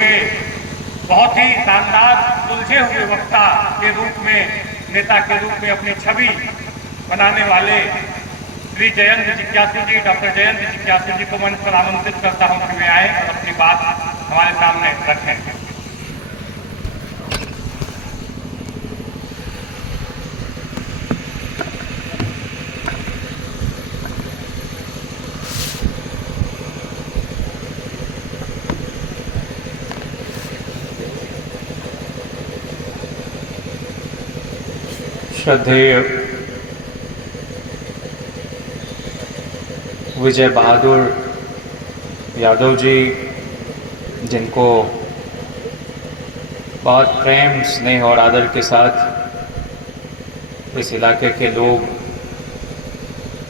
के बहुत ही शानदार सुलझे हुए वक्ता के रूप में, नेता के रूप में अपनी छवि बनाने वाले श्री जयंत जिज्ञासु जी, डॉक्टर जयंत जिज्ञासु जी को मंच पर आमंत्रित करता हूं कि वे आए और अपनी बात हमारे सामने रखें। श्रद्धेय विजय बहादुर यादव जी, जिनको बहुत प्रेम, स्नेह और आदर के साथ इस इलाके के लोग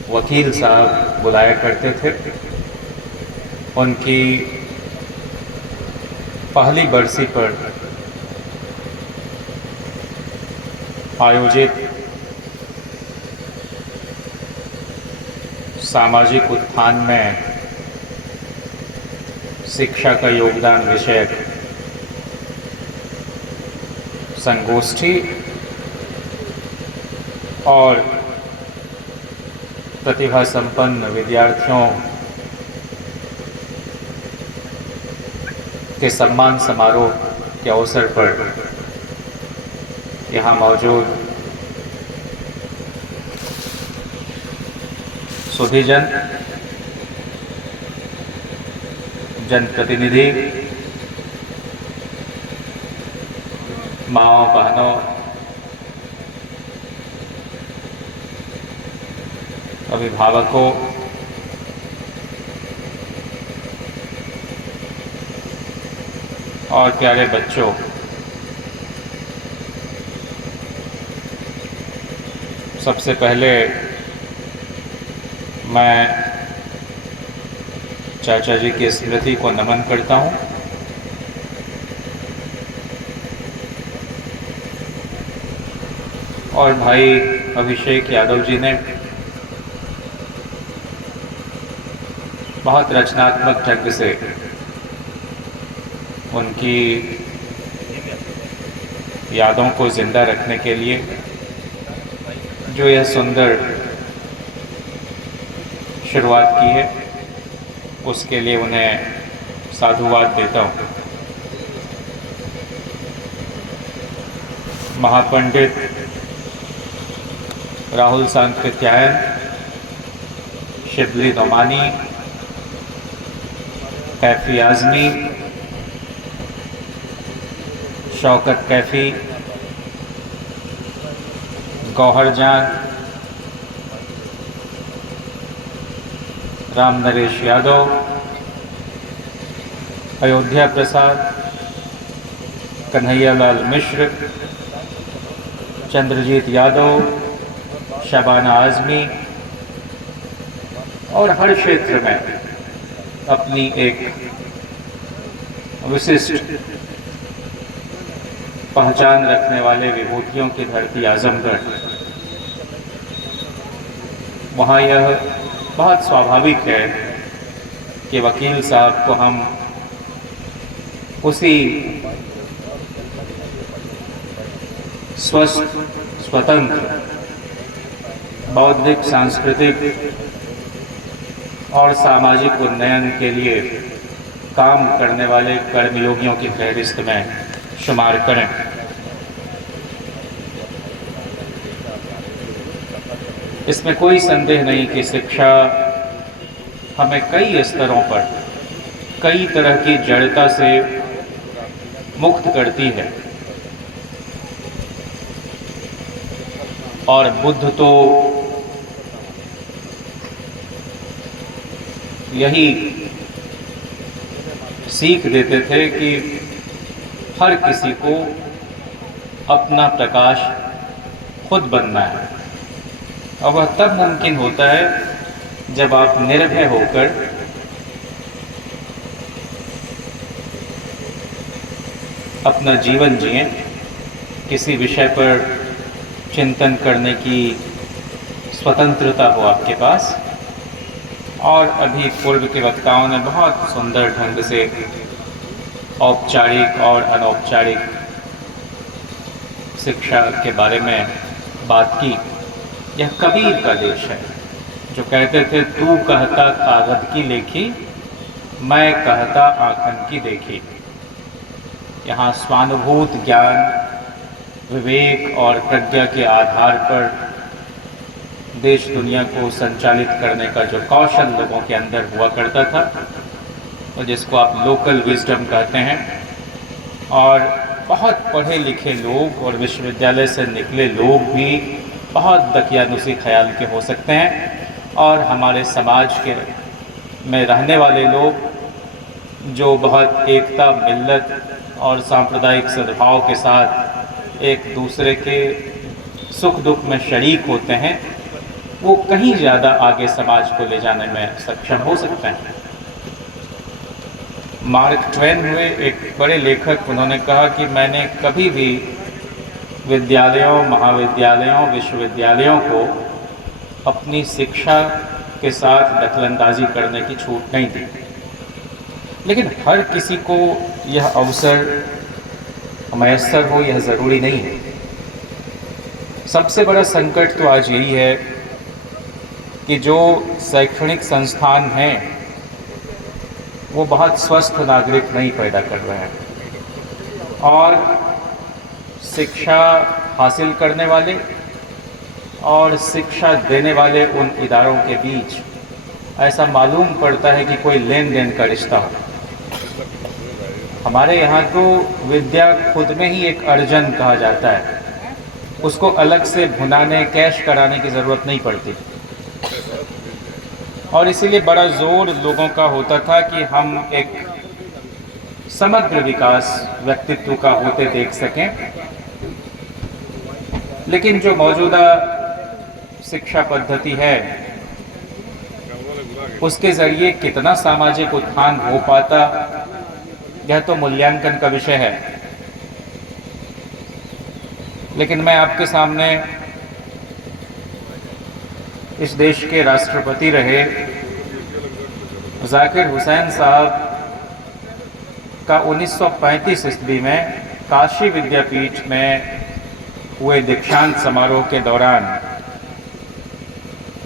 वकील साहब बुलाया करते थे, उनकी पहली बरसी पर आयोजित सामाजिक उत्थान में शिक्षा का योगदान विषयक संगोष्ठी और प्रतिभा संपन्न विद्यार्थियों के सम्मान समारोह के अवसर पर यहाँ मौजूद सुधीजन, जनप्रतिनिधि, माओ बहनों, अभिभावकों, और प्यारे बच्चों, सबसे पहले मैं चाचा जी की स्मृति को नमन करता हूँ और भाई अभिषेक यादव जी ने बहुत रचनात्मक ढंग से उनकी यादों को जिंदा रखने के लिए जो यह सुंदर शुरुआत की है, उसके लिए उन्हें साधुवाद देता हूँ। महापंडित राहुल सांकृत्यायन, शिबली नोमानी, कैफी आज़मी, शौकत कैफी, गौहर जान, राम नरेश यादव, अयोध्या प्रसाद, कन्हैया लाल मिश्र, चंद्रजीत यादव, शबाना आज़मी और हर क्षेत्र में अपनी एक विशिष्ट पहचान रखने वाले विभूतियों की धरती आजमगढ़, वहाँ यह बहुत स्वाभाविक है कि वकील साहब को हम उसी स्वस्थ, स्वतंत्र, बौद्धिक, सांस्कृतिक और सामाजिक उन्नयन के लिए काम करने वाले कर्मयोगियों की फहरिस्त में शुमार करें। इसमें कोई संदेह नहीं कि शिक्षा हमें कई स्तरों पर कई तरह की जड़ता से मुक्त करती है और बुद्ध तो यही सीख देते थे कि हर किसी को अपना प्रकाश खुद बनना है, और वह तब मुमकिन होता है जब आप निर्भय होकर अपना जीवन जिएं, किसी विषय पर चिंतन करने की स्वतंत्रता हो आपके पास। और अभी पूर्व के वक्ताओं ने बहुत सुंदर ढंग से औपचारिक और अनौपचारिक शिक्षा के बारे में बात की। यह कबीर का देश है, जो कहते थे तू कहता कागज की लेखी, मैं कहता आँखन की देखी। यहाँ स्वानुभूत ज्ञान, विवेक और प्रज्ञा के आधार पर देश दुनिया को संचालित करने का जो कौशल लोगों के अंदर हुआ करता था, और जिसको आप लोकल विजडम कहते हैं, और बहुत पढ़े लिखे लोग और विश्वविद्यालय से निकले लोग भी बहुत दकियानुसी ख्याल के हो सकते हैं, और हमारे समाज के में रहने वाले लोग जो बहुत एकता, मिल्लत और सांप्रदायिक सद्भाव के साथ एक दूसरे के सुख दुख में शरीक होते हैं, वो कहीं ज़्यादा आगे समाज को ले जाने में सक्षम हो सकते हैं। मार्क ट्वेन हुए एक बड़े लेखक, उन्होंने कहा कि मैंने कभी भी विद्यालयों, महाविद्यालयों, विश्वविद्यालयों को अपनी शिक्षा के साथ दखलंदाजी करने की छूट नहीं दी, लेकिन हर किसी को यह अवसर मैसर हो यह ज़रूरी नहीं है। सबसे बड़ा संकट तो आज यही है कि जो शैक्षणिक संस्थान हैं वो बहुत स्वस्थ नागरिक नहीं पैदा कर रहे हैं, और शिक्षा हासिल करने वाले और शिक्षा देने वाले उन इदारों के बीच ऐसा मालूम पड़ता है कि कोई लेन देन का रिश्ता हो। हमारे यहाँ तो विद्या खुद में ही एक अर्जन कहा जाता है, उसको अलग से भुनाने, कैश कराने की ज़रूरत नहीं पड़ती, और इसीलिए बड़ा जोर लोगों का होता था कि हम एक समग्र विकास व्यक्तित्व का होते देख सकें। लेकिन जो मौजूदा शिक्षा पद्धति है उसके ज़रिए कितना सामाजिक उत्थान हो पाता, यह तो मूल्यांकन का विषय है। लेकिन मैं आपके सामने इस देश के राष्ट्रपति रहे ज़ाकिर हुसैन साहब का 1935 ईस्वी में काशी विद्यापीठ में हुए दीक्षांत समारोह के दौरान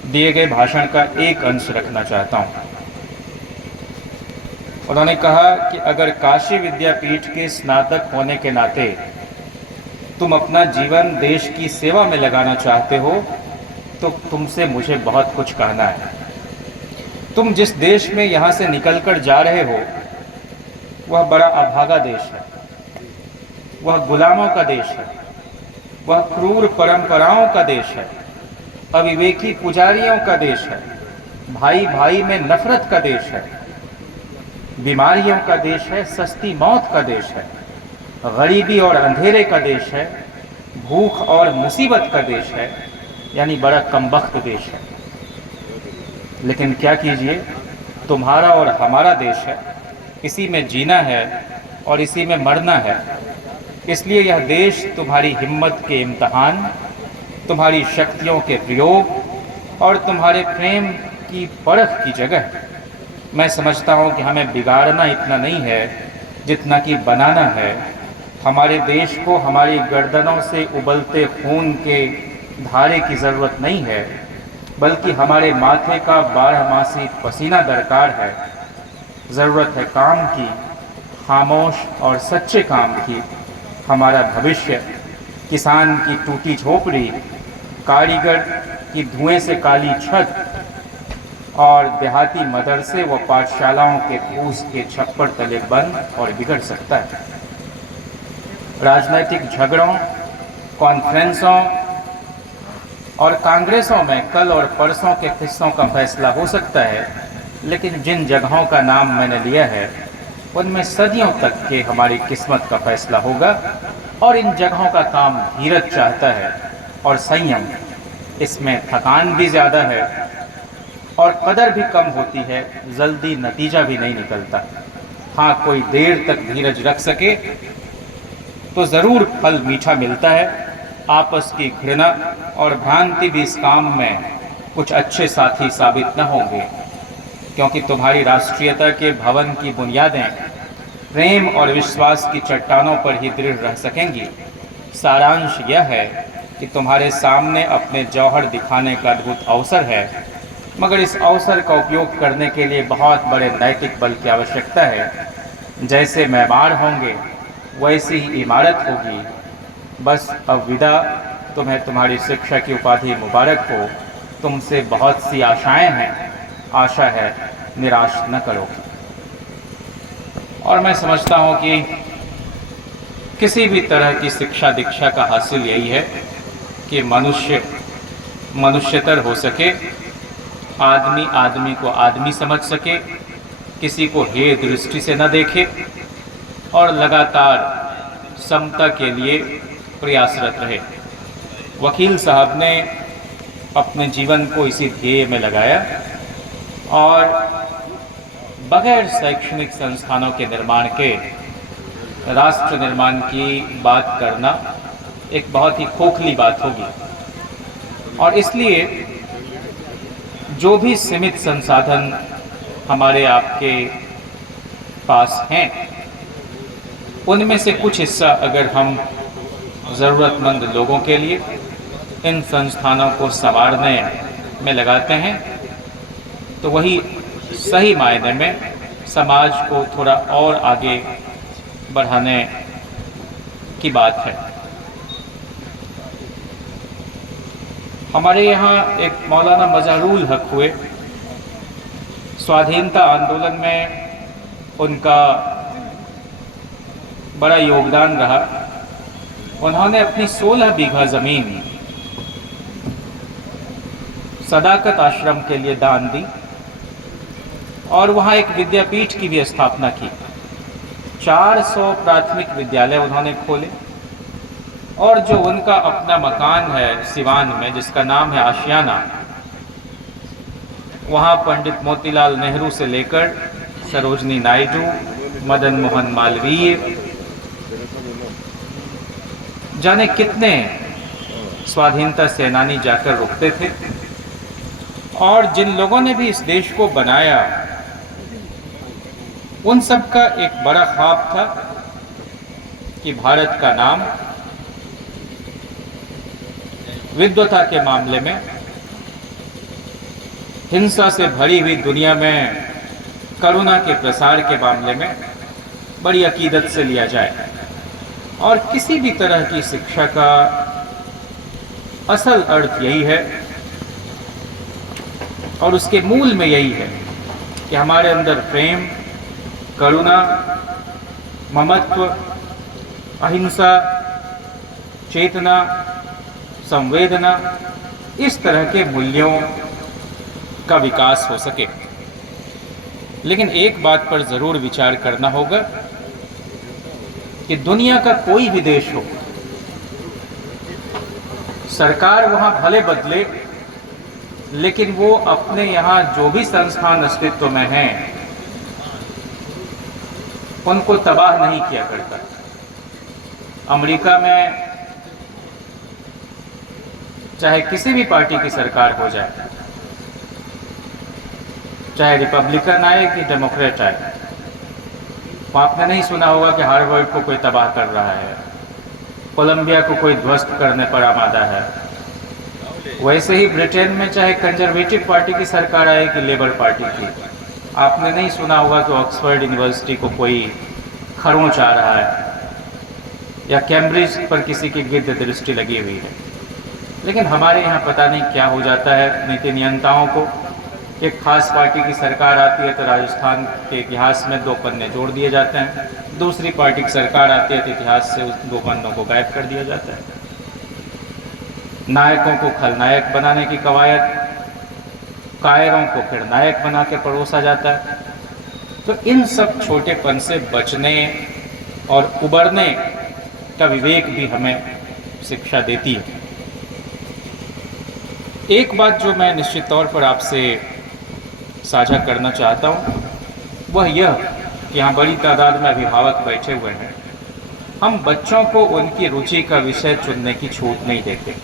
दिए गए भाषण का एक अंश रखना चाहता हूँ। उन्होंने कहा कि अगर काशी विद्यापीठ के स्नातक होने के नाते तुम अपना जीवन देश की सेवा में लगाना चाहते हो तो तुमसे मुझे बहुत कुछ कहना है। तुम जिस देश में यहाँ से निकलकर जा रहे हो वह बड़ा अभागा देश है, वह गुलामों का देश है, वह क्रूर परंपराओं का देश है, अविवेकी पुजारियों का देश है, भाई भाई में नफरत का देश है, बीमारियों का देश है, सस्ती मौत का देश है, गरीबी और अंधेरे का देश है, भूख और मुसीबत का देश है, यानी बड़ा कमबख्त देश है। लेकिन क्या कीजिए, तुम्हारा और हमारा देश है, इसी में जीना है और इसी में मरना है। इसलिए यह देश तुम्हारी हिम्मत के इम्तहान, तुम्हारी शक्तियों के प्रयोग और तुम्हारे प्रेम की परख की जगह है। मैं समझता हूँ कि हमें बिगाड़ना इतना नहीं है जितना कि बनाना है। हमारे देश को हमारी गर्दनों से उबलते खून के धारे की ज़रूरत नहीं है, बल्कि हमारे माथे का 12 पसीना दरकार है। ज़रूरत है काम की, खामोश और सच्चे काम की। हमारा भविष्य किसान की टूटी झोपड़ी, कारीगर की धुएं से काली छत और देहाती मदरसे व पाठशालाओं के फूस के छप्पर तले बंद और बिगड़ सकता है। राजनीतिक झगड़ों, कॉन्फ्रेंसों और कांग्रेसों में कल और परसों के किस्सों का फैसला हो सकता है, लेकिन जिन जगहों का नाम मैंने लिया है उनमें सदियों तक के हमारी किस्मत का फैसला होगा। और इन जगहों का काम धीरज चाहता है और संयम। इसमें थकान भी ज़्यादा है और कदर भी कम होती है, जल्दी नतीजा भी नहीं निकलता। हाँ, कोई देर तक धीरज रख सके तो ज़रूर फल मीठा मिलता है। आपस की घृणा और भ्रांति भी इस काम में कुछ अच्छे साथी साबित न होंगे, क्योंकि तुम्हारी राष्ट्रीयता के भवन की बुनियादें प्रेम और विश्वास की चट्टानों पर ही दृढ़ रह सकेंगी। सारांश यह है कि तुम्हारे सामने अपने जौहर दिखाने का अद्भुत अवसर है, मगर इस अवसर का उपयोग करने के लिए बहुत बड़े नैतिक बल की आवश्यकता है। जैसे मेहमान होंगे वैसी ही इमारत होगी। बस अब विदा। तुम्हें तुम्हारी शिक्षा की उपाधि मुबारक हो। तुमसे बहुत सी आशाएं हैं, आशा है निराश न करो। और मैं समझता हूँ कि किसी भी तरह की शिक्षा दीक्षा का हासिल यही है कि मनुष्य मनुष्यतर हो सके, आदमी आदमी को आदमी समझ सके, किसी को हेय दृष्टि से न देखे और लगातार समता के लिए प्रयासरत रहे। वकील साहब ने अपने जीवन को इसी ध्येय में लगाया और बगैर शैक्षणिक संस्थानों के निर्माण के राष्ट्र निर्माण की बात करना एक बहुत ही खोखली बात होगी। और इसलिए जो भी सीमित संसाधन हमारे आपके पास हैं, उनमें से कुछ हिस्सा अगर हम ज़रूरतमंद लोगों के लिए इन संस्थानों को संवारने में लगाते हैं, तो वही सही मायने में समाज को थोड़ा और आगे बढ़ाने की बात है। हमारे यहाँ एक मौलाना मजहरूल हक हुए। स्वाधीनता आंदोलन में उनका बड़ा योगदान रहा। उन्होंने अपनी 16 बीघा ज़मीन सदाकत आश्रम के लिए दान दी और वहाँ एक विद्यापीठ की भी स्थापना की। 400 प्राथमिक विद्यालय उन्होंने खोले और जो उनका अपना मकान है सिवान में, जिसका नाम है आशियाना, वहाँ पंडित मोतीलाल नेहरू से लेकर सरोजनी नायडू, मदन मोहन मालवीय, जाने कितने स्वाधीनता सेनानी जाकर रुकते थे। और जिन लोगों ने भी इस देश को बनाया, उन सब का एक बड़ा ख्वाब था कि भारत का नाम विद्वता के मामले में हिंसा से भरी हुई दुनिया में करुणा के प्रसार के मामले में बड़ी अकीदत से लिया जाए। और किसी भी तरह की शिक्षा का असल अर्थ यही है और उसके मूल में यही है कि हमारे अंदर प्रेम, करुणा, ममत्व, अहिंसा, चेतना, संवेदना, इस तरह के मूल्यों का विकास हो सके। लेकिन एक बात पर ज़रूर विचार करना होगा कि दुनिया का कोई भी देश हो, सरकार वहाँ भले बदले, लेकिन वो अपने यहाँ जो भी संस्थान अस्तित्व में हैं उनको तबाह नहीं किया करता। अमेरिका में चाहे किसी भी पार्टी की सरकार हो जाए, चाहे रिपब्लिकन आए कि डेमोक्रेट आए, तो आपने नहीं सुना होगा कि हार्वर्ड को कोई तबाह कर रहा है, कोलंबिया को कोई ध्वस्त करने पर आमादा है। वैसे ही ब्रिटेन में चाहे कंजर्वेटिव पार्टी की सरकार आए कि लेबर पार्टी की, आपने नहीं सुना होगा कि ऑक्सफोर्ड यूनिवर्सिटी को कोई खरोंच आ रहा है या कैम्ब्रिज पर किसी की गिद्ध दृष्टि लगी हुई है। लेकिन हमारे यहाँ पता नहीं क्या हो जाता है नीति नियंताओं को। एक खास पार्टी की सरकार आती है तो राजस्थान के इतिहास में 2 पन्ने जोड़ दिए जाते हैं, दूसरी पार्टी की सरकार आती है तो इतिहास से उस 2 पन्नों को गायब कर दिया जाता है। नायकों को खलनायक बनाने की कवायद, कायरों को फिर नायक बना के परोसा जाता है। तो इन सब छोटेपन से बचने और उबरने का विवेक भी हमें शिक्षा देती है। एक बात जो मैं निश्चित तौर पर आपसे साझा करना चाहता हूँ वह यह कि यहाँ बड़ी तादाद में अभिभावक बैठे हुए हैं। हम बच्चों को उनकी रुचि का विषय चुनने की छूट नहीं देते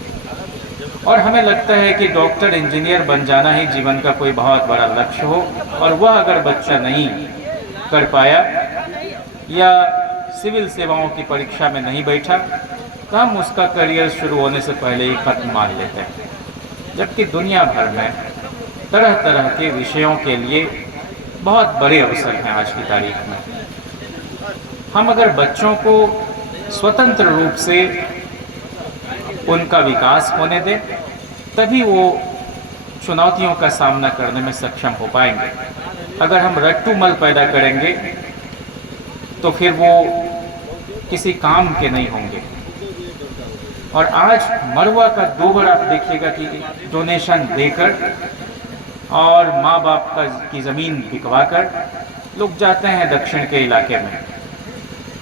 और हमें लगता है कि डॉक्टर, इंजीनियर बन जाना ही जीवन का कोई बहुत बड़ा लक्ष्य हो, और वह अगर बच्चा नहीं कर पाया या सिविल सेवाओं की परीक्षा में नहीं बैठा तो हम उसका करियर शुरू होने से पहले ही खत्म मान लेते हैं। जबकि दुनिया भर में तरह तरह के विषयों के लिए बहुत बड़े अवसर हैं आज की तारीख में। हम अगर बच्चों को स्वतंत्र रूप से उनका विकास होने दें तभी वो चुनौतियों का सामना करने में सक्षम हो पाएंगे। अगर हम रट्टूमल पैदा करेंगे तो फिर वो किसी काम के नहीं होंगे। और आज मरवा का दोबर आप देखिएगा कि डोनेशन देकर और माँ बाप की ज़मीन बिकवा कर लोग जाते हैं दक्षिण के इलाके में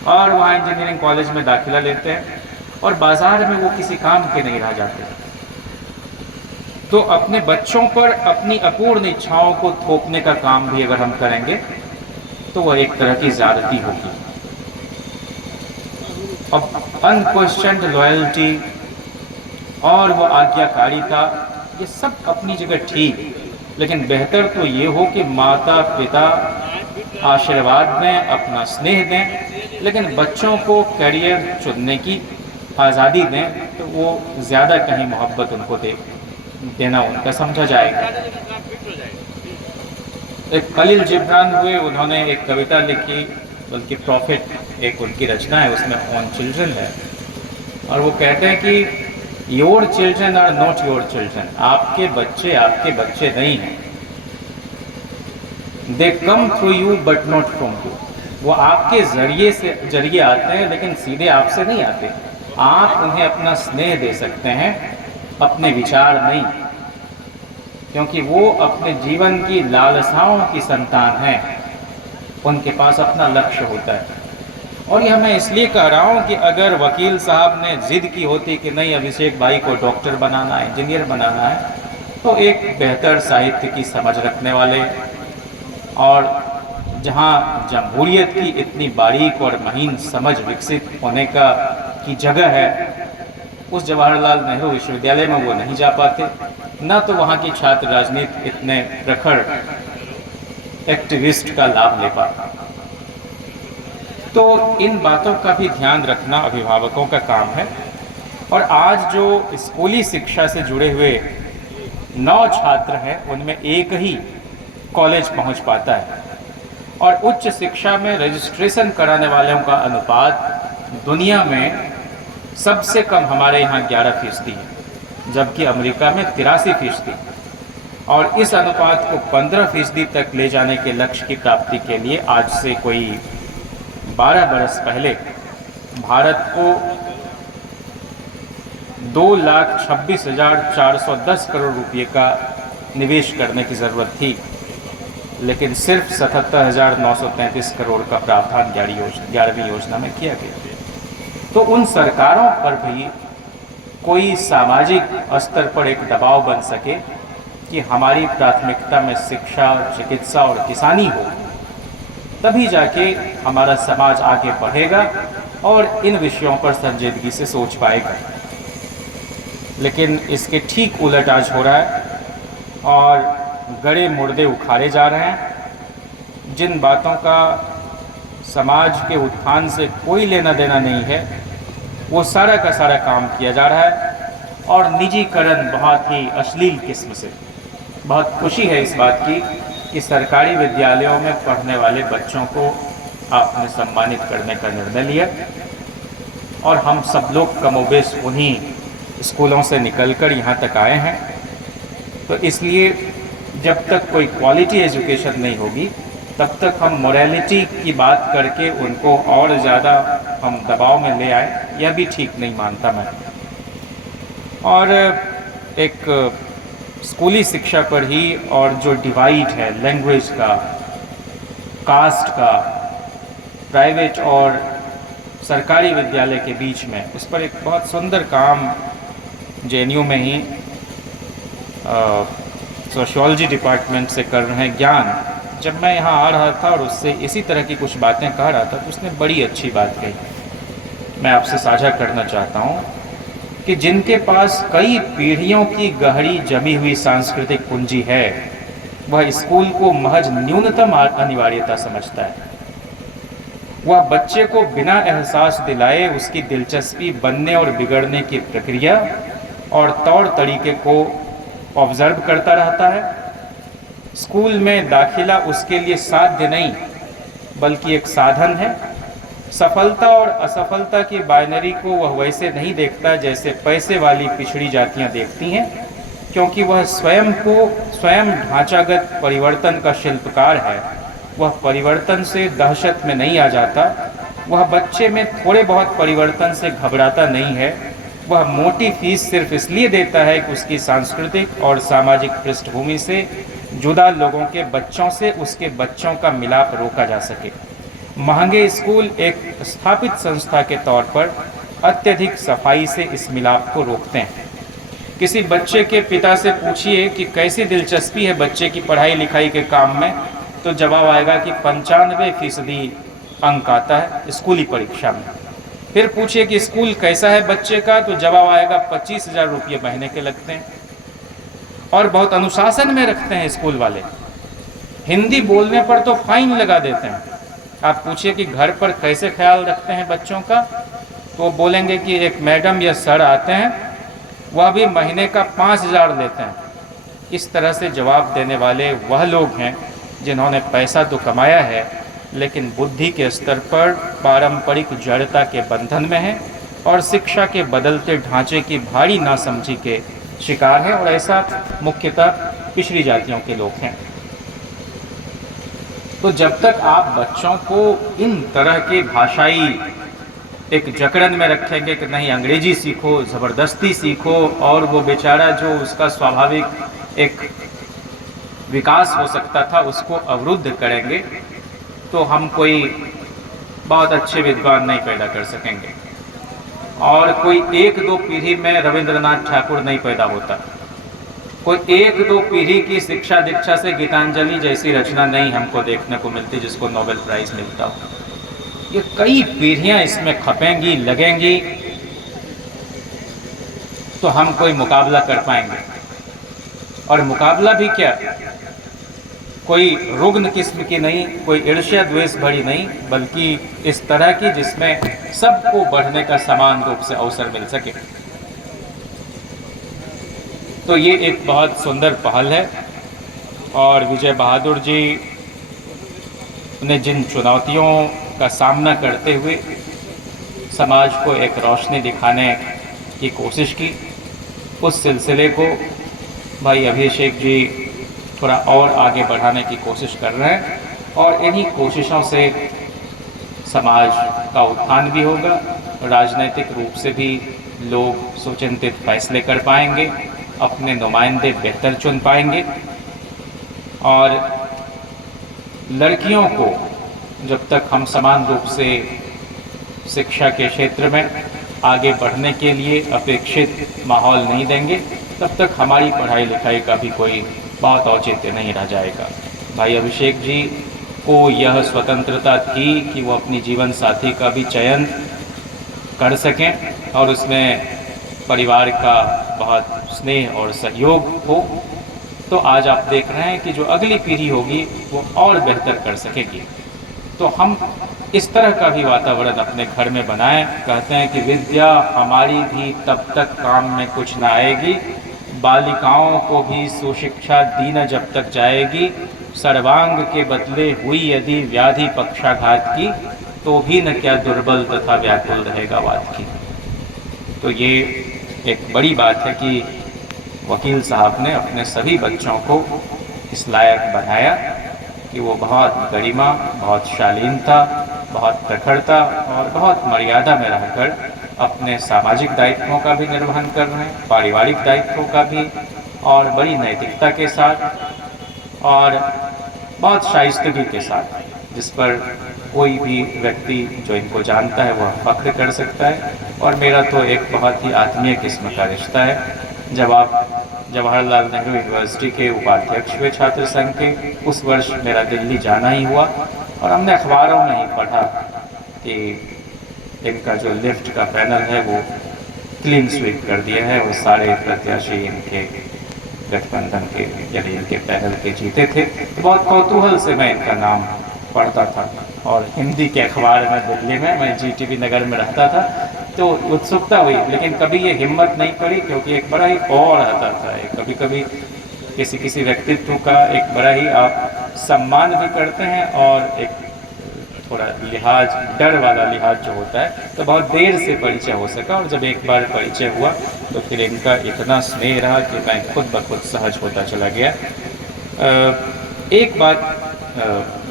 और वहाँ इंजीनियरिंग कॉलेज में दाखिला लेते हैं और बाज़ार में वो किसी काम के नहीं रह जाते। तो अपने बच्चों पर अपनी अपूर्ण इच्छाओं को थोपने का काम भी अगर हम करेंगे तो वह एक तरह की ज़्यादती होगी। अब अनक्वेश्चन्ड लॉयल्टी और वो आज्ञाकारिता ये सब अपनी जगह ठीक, लेकिन बेहतर तो ये हो कि माता पिता आशीर्वाद दें, अपना स्नेह दें, लेकिन बच्चों को करियर चुनने की आज़ादी दें तो वो ज़्यादा कहीं मोहब्बत उनको देना उनका समझा जाएगा। एक खलील जिब्रान हुए, उन्होंने एक कविता लिखी, बल्कि प्रॉफिट एक उनकी रचना है, उसमें ऑन चिल्ड्रन है और वो कहते हैं कि your children are not your children, आपके बच्चे नहीं हैं। They come through you but not from you, वो आपके जरिए आते हैं लेकिन सीधे आपसे नहीं आते। आप उन्हें अपना स्नेह दे सकते हैं, अपने विचार नहीं, क्योंकि वो अपने जीवन की लालसाओं की संतान हैं, उनके पास अपना लक्ष्य होता है। और यह मैं इसलिए कह रहा हूँ कि अगर वकील साहब ने जिद की होती कि नहीं अभिषेक भाई को डॉक्टर बनाना है, इंजीनियर बनाना है, तो एक बेहतर साहित्य की समझ रखने वाले और जहाँ जमहूरियत की इतनी बारीक और महीन समझ विकसित होने की जगह है, उस जवाहरलाल नेहरू विश्वविद्यालय में वो नहीं जा पाते, न तो वहाँ की छात्र राजनीति इतने प्रखर एक्टिविस्ट का लाभ ले पाता। तो इन बातों का भी ध्यान रखना अभिभावकों का काम है। और आज जो स्कूली शिक्षा से जुड़े हुए 9 छात्र हैं उनमें एक ही कॉलेज पहुंच पाता है और उच्च शिक्षा में रजिस्ट्रेशन कराने वालों का अनुपात दुनिया में सबसे कम हमारे यहाँ 11% है, जबकि अमेरिका में 83%। और इस अनुपात को 15% तक ले जाने के लक्ष्य की प्राप्ति के लिए आज से कोई 12 बरस पहले भारत को 2,26,410 करोड़ रुपए का निवेश करने की ज़रूरत थी, लेकिन सिर्फ 77,933 करोड़ का प्रावधान 11वीं योजना में किया गया। तो उन सरकारों पर भी कोई सामाजिक स्तर पर एक दबाव बन सके कि हमारी प्राथमिकता में शिक्षा, चिकित्सा और किसानी हो, तभी जाके हमारा समाज आगे बढ़ेगा और इन विषयों पर संजीदगी से सोच पाएगा। लेकिन इसके ठीक उलट आज हो रहा है और गड़े मुर्दे उखाड़े जा रहे हैं। जिन बातों का समाज के उत्थान से कोई लेना देना नहीं है, वो सारा का सारा काम किया जा रहा है और निजीकरण बहुत ही अश्लील किस्म से। बहुत खुशी है इस बात की कि सरकारी विद्यालयों में पढ़ने वाले बच्चों को आपने सम्मानित करने का निर्णय लिया और हम सब लोग कमोबेश उन्हीं स्कूलों से निकलकर यहाँ तक आए हैं। तो इसलिए जब तक कोई क्वालिटी एजुकेशन नहीं होगी तब तक हम मोरालिटी की बात करके उनको और ज़्यादा हम दबाव में ले आए, यह भी ठीक नहीं मानता मैं। और एक स्कूली शिक्षा पर ही और जो डिवाइड है लैंग्वेज का, कास्ट का, प्राइवेट और सरकारी विद्यालय के बीच में, उस पर एक बहुत सुंदर काम जेएनयू में ही सोशियोलॉजी डिपार्टमेंट से कर रहे हैं ज्ञान। जब मैं यहाँ आ रहा था और उससे इसी तरह की कुछ बातें कह रहा था तो उसने बड़ी अच्छी बात कही, मैं आपसे साझा करना चाहता हूँ कि जिनके पास कई पीढ़ियों की गहरी जमी हुई सांस्कृतिक पूंजी है, वह स्कूल को महज न्यूनतम अनिवार्यता समझता है। वह बच्चे को बिना एहसास दिलाए उसकी दिलचस्पी बनने और बिगड़ने की प्रक्रिया और तौर तरीके को ऑब्जर्व करता रहता है। स्कूल में दाखिला उसके लिए साध्य नहीं बल्कि एक साधन है। सफलता और असफलता की बाइनरी को वह वैसे नहीं देखता जैसे पैसे वाली पिछड़ी जातियां देखती हैं, क्योंकि वह स्वयं ढांचागत परिवर्तन का शिल्पकार है। वह परिवर्तन से दहशत में नहीं आ जाता। वह बच्चे में थोड़े बहुत परिवर्तन से घबराता नहीं है। वह मोटी फीस सिर्फ इसलिए देता है कि उसकी सांस्कृतिक और सामाजिक पृष्ठभूमि से जुदा लोगों के बच्चों से उसके बच्चों का मिलाप रोका जा सके। महंगे स्कूल एक स्थापित संस्था के तौर पर अत्यधिक सफाई से इस मिलाप को रोकते हैं। किसी बच्चे के पिता से पूछिए कि कैसी दिलचस्पी है बच्चे की पढ़ाई लिखाई के काम में, तो जवाब आएगा कि 95% अंक आता है स्कूली परीक्षा में। फिर पूछिए कि स्कूल कैसा है बच्चे का, तो जवाब आएगा 25,000 रुपये महीने के लगते हैं और बहुत अनुशासन में रखते हैं स्कूल वाले। हिंदी बोलने पर तो फाइन लगा देते हैं। आप पूछिए कि घर पर कैसे ख्याल रखते हैं बच्चों का, तो वो बोलेंगे कि एक मैडम या सर आते हैं, वह भी महीने का 5,000 लेते हैं। इस तरह से जवाब देने वाले वह लोग हैं जिन्होंने पैसा तो कमाया है लेकिन बुद्धि के स्तर पर पारंपरिक जड़ता के बंधन में हैं और शिक्षा के बदलते ढांचे की भारी नासमझी के शिकार हैं, और ऐसा मुख्यतः पिछड़ी जातियों के लोग हैं। तो जब तक आप बच्चों को इन तरह के भाषाई एक जकड़न में रखेंगे कि नहीं अंग्रेजी सीखो, ज़बरदस्ती सीखो, और वो बेचारा जो उसका स्वाभाविक एक विकास हो सकता था उसको अवरुद्ध करेंगे, तो हम कोई बहुत अच्छे विद्वान नहीं पैदा कर सकेंगे और कोई 1-2 पीढ़ी में रविंद्रनाथ ठाकुर नहीं पैदा होता। कोई 1-2 पीढ़ी की शिक्षा दीक्षा से गीतांजलि जैसी रचना नहीं हमको देखने को मिलती जिसको नोबेल प्राइज़ मिलता हो। ये कई पीढ़ियां इसमें खपेंगी, लगेंगी, तो हम कोई मुकाबला कर पाएंगे। और मुकाबला भी क्या, कोई रुग्ण किस्म की नहीं, कोई ईर्ष्या द्वेष भरी नहीं, बल्कि इस तरह की जिसमें सबको बढ़ने का समान रूप से अवसर मिल सके। तो ये एक बहुत सुंदर पहल है और विजय बहादुर जी ने जिन चुनौतियों का सामना करते हुए समाज को एक रोशनी दिखाने की कोशिश की, उस सिलसिले को भाई अभिषेक जी थोड़ा और आगे बढ़ाने की कोशिश कर रहे हैं और इन्हीं कोशिशों से समाज का उत्थान भी होगा, राजनीतिक रूप से भी लोग सुचिंतित फैसले कर पाएंगे, अपने नुमाइंदे बेहतर चुन पाएंगे और लड़कियों को जब तक हम समान रूप से शिक्षा के क्षेत्र में आगे बढ़ने के लिए अपेक्षित माहौल नहीं देंगे, तब तक हमारी पढ़ाई लिखाई का भी कोई बहुत औचित्य नहीं रह जाएगा। भाई अभिषेक जी को यह स्वतंत्रता थी कि वो अपनी जीवन साथी का भी चयन कर सकें और उसमें परिवार का बहुत स्नेह और सहयोग हो। तो आज आप देख रहे हैं कि जो अगली पीढ़ी होगी वो और बेहतर कर सकेगी। तो हम इस तरह का भी वातावरण अपने घर में बनाएं। कहते हैं कि विद्या हमारी भी तब तक काम में कुछ न आएगी, बालिकाओं को भी सुशिक्षा दी न जब तक जाएगी, सर्वांग के बदले हुई यदि व्याधि पक्षाघात की, तो भी न क्या दुर्बल तथा व्याकुल रहेगा वाद की। तो ये एक बड़ी बात है कि वकील साहब ने अपने सभी बच्चों को इस लायक बनाया कि वो बहुत गरिमा, बहुत शालीनता, बहुत प्रखरता और बहुत मर्यादा में रहकर अपने सामाजिक दायित्वों का भी निर्वहन कर रहे हैं, पारिवारिक दायित्वों का भी, और बड़ी नैतिकता के साथ और बहुत शाइस्तगी के साथ, जिस पर कोई भी व्यक्ति जो इनको जानता है वह फख्र कर सकता है। और मेरा तो एक बहुत ही आत्मीय किस्म का रिश्ता है। जब आप जवाहरलाल नेहरू यूनिवर्सिटी के उपाध्यक्ष हुए छात्र संघ के, उस वर्ष मेरा दिल्ली जाना ही हुआ और हमने अखबारों में ही पढ़ा कि इनका जो लिफ्ट का पैनल है वो क्लीन स्वीप कर दिया है और सारे प्रत्याशी इनके गठबंधन के यानी इनके पैनल के जीते थे। तो बहुत कौतूहल से मैं इनका नाम पढ़ता था। और हिंदी के अखबार में दिल्ली में, मैं GTV नगर में रहता था, तो उत्सुकता हुई, लेकिन कभी ये हिम्मत नहीं पड़ी क्योंकि एक बड़ा ही और आता था। कभी कभी किसी किसी व्यक्तित्व का एक बड़ा ही आप सम्मान भी करते हैं और एक थोड़ा लिहाज, डर वाला लिहाज जो होता है, तो बहुत देर से परिचय हो सका। और जब एक बार परिचय हुआ तो फिर इनका इतना स्नेह रहा कि मैं खुद ब खुद सहज होता चला गया। एक बात,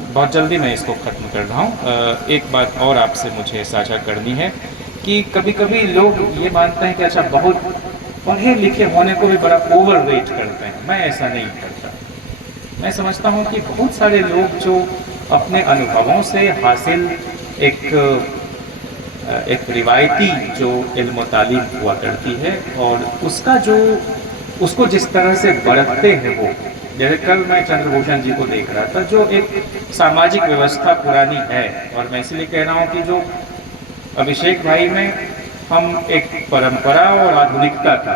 बहुत जल्दी मैं इसको ख़त्म कर रहा हूँ। एक बात और आपसे मुझे साझा करनी है कि कभी कभी लोग ये मानते हैं कि अच्छा, बहुत पढ़े लिखे होने को भी बड़ा ओवर वेट करते हैं। मैं ऐसा नहीं करता। मैं समझता हूँ कि बहुत सारे लोग जो अपने अनुभवों से हासिल एक रिवायती जो इल्म तालीम हुआ करती है और उसको जिस तरह से बरतते हैं वो, जैसे कल मैं चंद्रभूषण जी को देख रहा था, जो एक सामाजिक व्यवस्था पुरानी है, और मैं इसलिए कह रहा हूँ कि जो अभिषेक भाई में हम एक परंपरा और आधुनिकता का,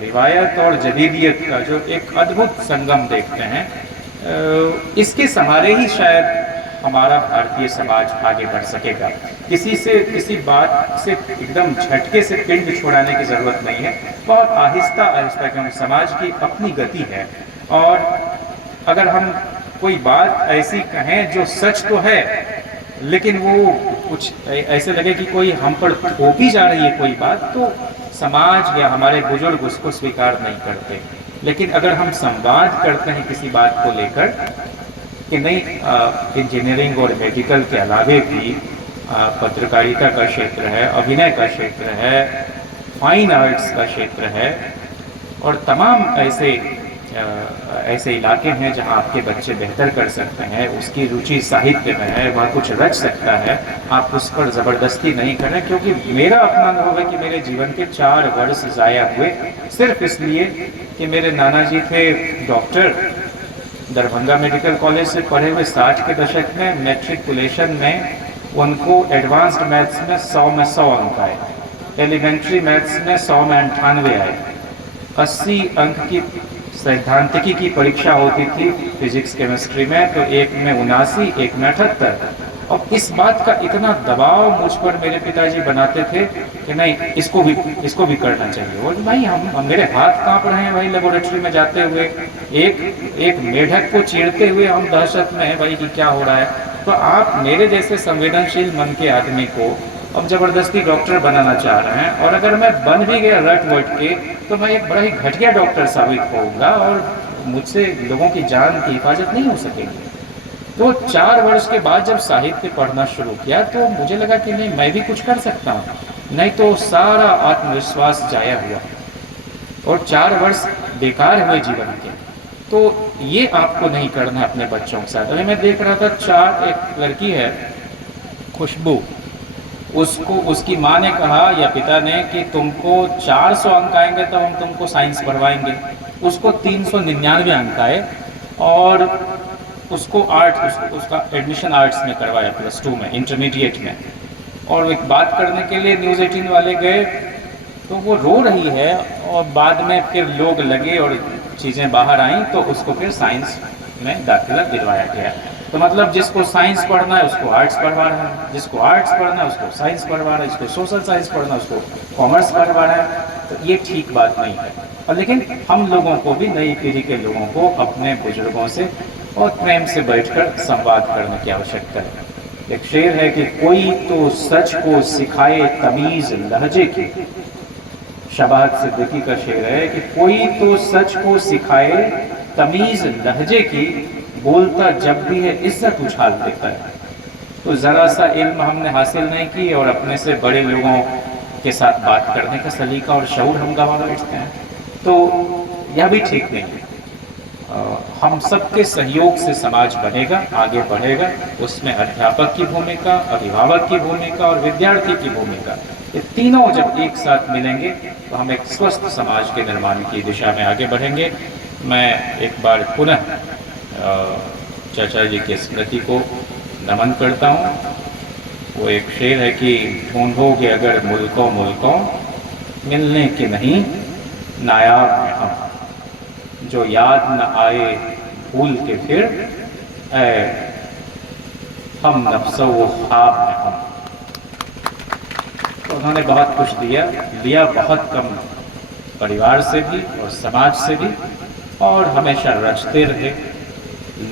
रिवायत और जदीदियत का जो एक अद्भुत संगम देखते हैं, इसके सहारे ही शायद हमारा भारतीय समाज आगे बढ़ सकेगा। किसी बात से एकदम झटके से पिंड छोड़ाने की ज़रूरत नहीं है, बहुत आहिस्ता आहिस्ता, क्योंकि समाज की अपनी गति है। और अगर हम कोई बात ऐसी कहें जो सच तो है, लेकिन वो कुछ ऐसे लगे कि कोई हम पर थोपी जा रही है कोई बात, तो समाज या हमारे बुजुर्ग उसको स्वीकार नहीं करते। लेकिन अगर हम संवाद करते हैं किसी बात को लेकर कि नहीं, इंजीनियरिंग और मेडिकल के अलावे भी पत्रकारिता का क्षेत्र है, अभिनय का क्षेत्र है, फाइन आर्ट्स का क्षेत्र है, और तमाम ऐसे इलाके हैं जहां आपके बच्चे बेहतर कर सकते हैं, उसकी रुचि साहित्य में है, वह कुछ रच सकता है, आप उस पर ज़बरदस्ती नहीं करें। क्योंकि मेरा अपना अनुभव है कि मेरे जीवन के 4 वर्ष ज़ाया हुए सिर्फ इसलिए कि मेरे नाना जी थे डॉक्टर, दरभंगा मेडिकल कॉलेज से पढ़े हुए, 60 के दशक में मैट्रिकुलेशन में उनको एडवांस्ड मैथ्स में 100 में 100 अंक आए, एलिमेंट्री मैथ्स में 100 में 98 आए, 80 अंक की सैद्धांतिकी की परीक्षा होती थी फिजिक्स केमिस्ट्री में, तो एक में 79, एक में 78। और इस बात का इतना दबाव मुझ पर मेरे पिताजी बनाते थे कि नहीं, इसको भी करना चाहिए। और भाई हम मेरे हाथ कांप रहे हैं भाई, लेबोरेटरी में जाते हुए एक मेढक को चीरते हुए हम दहशत में हैं भाई कि क्या हो रहा है। तो आप मेरे जैसे संवेदनशील मन के आदमी को अब ज़बरदस्ती डॉक्टर बनाना चाह रहे हैं, और अगर मैं बन भी गया रट वट के, तो मैं एक बड़ा ही घटिया डॉक्टर साबित होऊंगा और मुझसे लोगों की जान की हिफाजत नहीं हो सकेगी। तो 4 वर्ष के बाद जब साहित्य पढ़ना शुरू किया तो मुझे लगा कि नहीं, मैं भी कुछ कर सकता हूँ, नहीं तो सारा आत्मविश्वास जाया हुआ और 4 वर्ष बेकार हुए जीवन के। तो ये आपको नहीं करना अपने बच्चों के साथ। अभी मैं देख रहा था, एक लड़की है खुशबू, उसको उसकी माँ ने कहा या पिता ने कि तुमको 400 अंक आएंगे तो हम तुमको साइंस पढ़वाएंगे। उसको 399 अंक आए और उसको उसका एडमिशन आर्ट्स में करवाया, +2 में, इंटरमीडिएट में। और एक बात करने के लिए न्यूज़ 18 वाले गए तो वो रो रही है, और बाद में फिर लोग लगे और चीज़ें बाहर आईं तो उसको फिर साइंस में दाखिला दिलवाया गया। तो मतलब जिसको साइंस पढ़ना है उसको आर्ट्स पढ़वा रहा है, जिसको आर्ट्स पढ़ना है उसको साइंस पढ़वा रहा है, जिसको सोशल साइंस पढ़ना है उसको कॉमर्स पढ़वा रहा है। तो ये ठीक बात नहीं है। और लेकिन हम लोगों को भी, नई पीढ़ी के लोगों को अपने बुजुर्गों से और प्रेम से बैठकर संवाद करने की आवश्यकता है। एक शेर है कि कोई तो सच को सिखाए तमीज़ लहजे की, शबाद सिद्दीकी का शेर है कि कोई तो सच को सिखाए तमीज़ लहजे की, बोलता जब भी है इज्जत उछाल देता है। तो ज़रा सा इल्म हमने हासिल नहीं की और अपने से बड़े लोगों के साथ बात करने का सलीका और शऊर हम गंवा बैठते हैं, तो यह भी ठीक नहीं है। हम सबके सहयोग से समाज बनेगा, आगे बढ़ेगा। उसमें अध्यापक की भूमिका, अभिभावक की भूमिका और विद्यार्थी की भूमिका, ये तीनों जब एक साथ मिलेंगे तो हम एक स्वस्थ समाज के निर्माण की दिशा में आगे बढ़ेंगे। मैं एक बार पुनः चाचा जी की स्मृति को नमन करता हूँ। वो एक शेर है कि ढूंढोगे अगर मुल्कों मुल्कों, मिलने के नहीं नायाब हैं हम, जो याद न आए भूल के फिर हम नफ्सो वो ख्वाब में हम। तो उन्होंने बहुत कुछ लिया बहुत कम, परिवार से भी और समाज से भी, और हमेशा रचते रहे,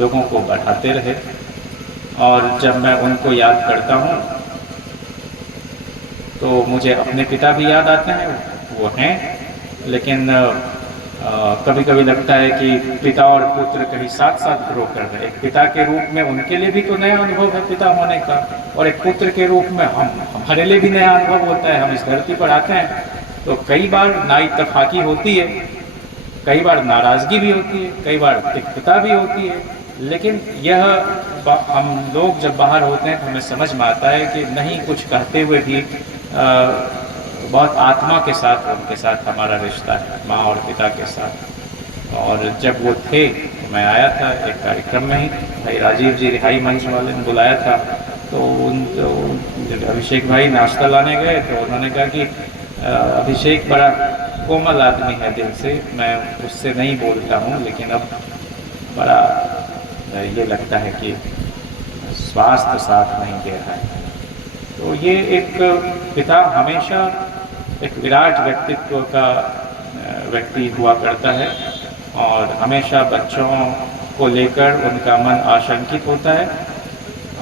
लोगों को बढ़ाते रहे। और जब मैं उनको याद करता हूँ तो मुझे अपने पिता भी याद आते हैं, वो हैं, लेकिन कभी कभी लगता है कि पिता और पुत्र कहीं साथ साथ ग्रो कर रहे हैं। एक पिता के रूप में उनके लिए भी तो नया अनुभव है पिता होने का, और एक पुत्र के रूप में हमारे लिए भी नया अनुभव होता है। हम इस धरती पर आते हैं तो कई बार नाइत्तेफाकी होती है, कई बार नाराज़गी भी होती है, कई बार तिक्तता भी होती है, लेकिन यह हम लोग जब बाहर होते हैं तो हमें समझ में आता है कि नहीं, कुछ कहते हुए भी बहुत आत्मा के साथ उनके साथ हमारा रिश्ता है, माँ और पिता के साथ। और जब वो थे तो मैं आया था एक कार्यक्रम में ही, भाई राजीव जी रिहाई मंच वाले ने बुलाया था, तो अभिषेक भाई नाश्ता लाने गए तो उन्होंने कहा कि अभिषेक बड़ा कोमल आदमी है दिल से, मैं उससे नहीं बोलता हूँ, लेकिन अब बड़ा ये लगता है कि स्वास्थ्य साथ नहीं दे रहा है। तो ये एक पिता हमेशा एक विराट व्यक्तित्व का व्यक्ति हुआ करता है, और हमेशा बच्चों को लेकर उनका मन आशंकित होता है।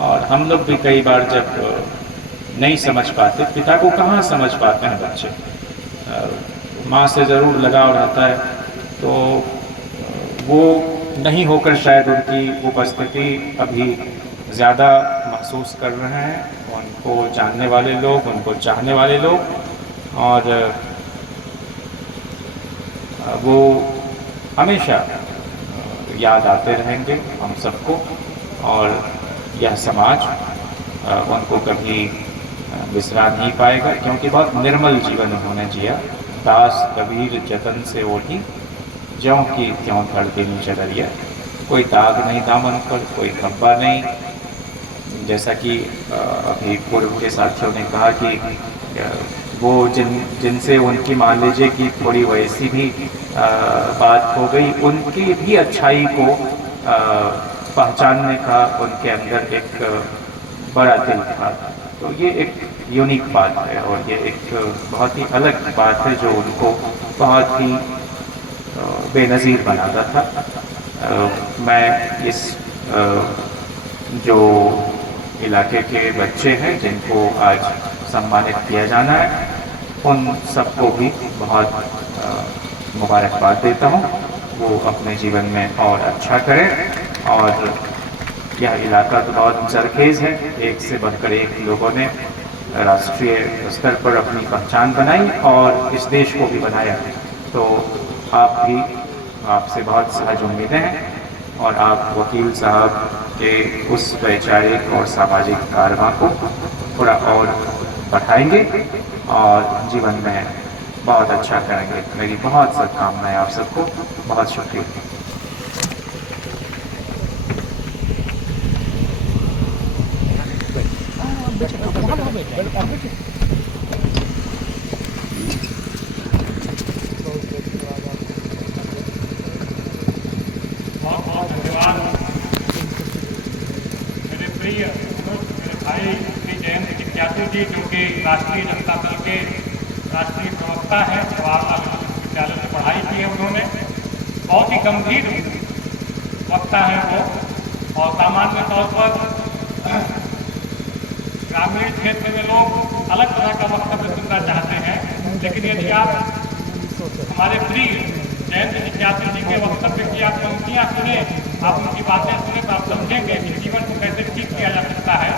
और हम लोग भी कई बार जब नहीं समझ पाते, पिता को कहाँ समझ पाते हैं बच्चे, माँ से ज़रूर लगाव रहता है, तो वो नहीं होकर शायद उनकी उपस्थिति अभी ज़्यादा महसूस कर रहे हैं, उनको जानने वाले लोग, उनको चाहने वाले लोग, और वो हमेशा याद आते रहेंगे हम सबको। और यह समाज उनको कभी बिसरा नहीं पाएगा, क्योंकि बहुत निर्मल जीवन उन्होंने जिया। दास कबीर जतन से ओढ़ी, ज्यों की त्यों धड़के नीचे डरिया। कोई दाग नहीं दामन पर, कोई धब्बा नहीं। जैसा कि अभी पूर्व के साथियों ने कहा कि वो जिनसे उनकी मान लीजिए कि थोड़ी वैसी भी बात हो गई, उनकी भी अच्छाई को पहचानने का उनके अंदर एक बड़ा दिल था। तो ये एक यूनिक बात है, और ये एक बहुत ही अलग बात है जो उनको बहुत ही बेनज़ीर बनाता था। मैं इस जो इलाके के बच्चे हैं जिनको आज सम्मानित किया जाना है, उन सबको भी बहुत मुबारकबाद देता हूँ। वो अपने जीवन में और अच्छा करें। और यह इलाका तो बहुत सरखेज़ है, एक से बढ़कर एक लोगों ने राष्ट्रीय स्तर पर अपनी पहचान बनाई और इस देश को भी बनाया। तो आप भी, आपसे बहुत सहज उम्मीदें हैं, और आप वकील साहब के उस वैचारिक और सामाजिक कारवा को थोड़ा और बढ़ाएंगे और जीवन में बहुत अच्छा करेंगे। मेरी बहुत शुभकामनाएं आप सबको। बहुत शुक्रिया। बहुत बहुत धन्यवाद मेरे प्रिय मेरे भाई श्री जयंत जिज्ञासु जी, जो कि राष्ट्रीय जनता दल के राष्ट्रीय प्रवक्ता हैं। जवाहरलाल नेहरू विश्वविद्यालय से पढ़ाई की है उन्होंने, बहुत ही गंभीर वक्ता हैं वो। और सामान्य तौर पर ग्रामीण क्षेत्र में लोग अलग तरह का वक्तव्य सुनना चाहते हैं, लेकिन यदि आप हमारे प्रिय जयंत जिज्ञासु जी के वक्तव्य की आप पंक्तियाँ सुने, आप उनकी बातें सुने, तो आप समझेंगे कि जीवन को कैसे ठीक किया जा सकता है।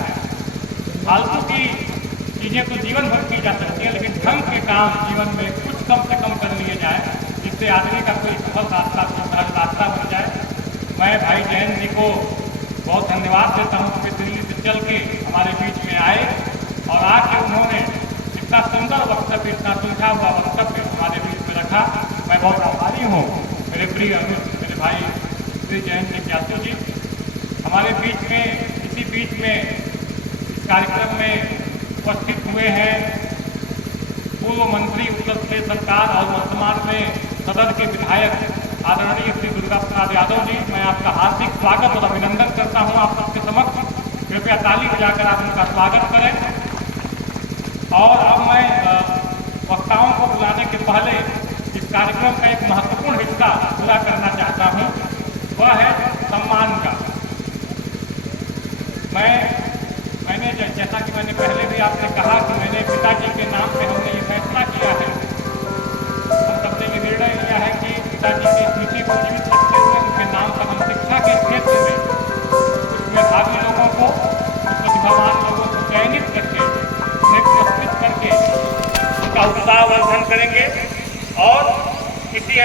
फालतू की चीज़ें तो जीवन भर की जा सकती हैं, लेकिन ढंग के काम जीवन में कुछ कम से कम कर लिए जाए, जिससे आदमी का कोई सफल रास्ता, सहज रास्ता बन जाए। मैं भाई जयंत जी को बहुत धन्यवाद देता हूँ कि दिल्ली से चल के हमारे बीच में आए, और आके उन्होंने इतना सुंदर वक्तव्य, इतना सुलझा हुआ वक्तव्य हमारे बीच में रखा। मैं बहुत आभारी हूँ मेरे प्रिय अनुज, मेरे भाई श्री जयंत जिज्ञासु जी हमारे बीच में, इसी बीच में इस कार्यक्रम में उपस्थित हुए हैं पूर्व मंत्री उत्तर प्रदेश सरकार और वर्तमान में सदन के विधायक आदरणीय श्री दुर्गा प्रसाद यादव जी। मैं आपका हार्दिक स्वागत और अभिनंदन करता हूं आप सबके समक्ष। कृपया ताली बजाकर आप उनका स्वागत करें। और अब मैं वक्ताओं को बुलाने के पहले इस कार्यक्रम का एक महत्वपूर्ण हिस्सा पूरा करना चाहता हूं, वह है सम्मान का। मैंने जैसा कि मैंने पहले भी आपसे कहा कि मैंने पिताजी के नाम पे हमने ये फैसला किया है, हम सबने ये निर्णय लिया है कि पिताजी की स्मृति को जीवित रखते हुए उनके नाम पर हम शिक्षा के क्षेत्र में कुछ मेधावी लोगों को, कुछ प्रतिभावान लोगों को चयनित करके, उन्हें पुरस्कृत करके उनका उत्साहवर्धन करेंगे और किसी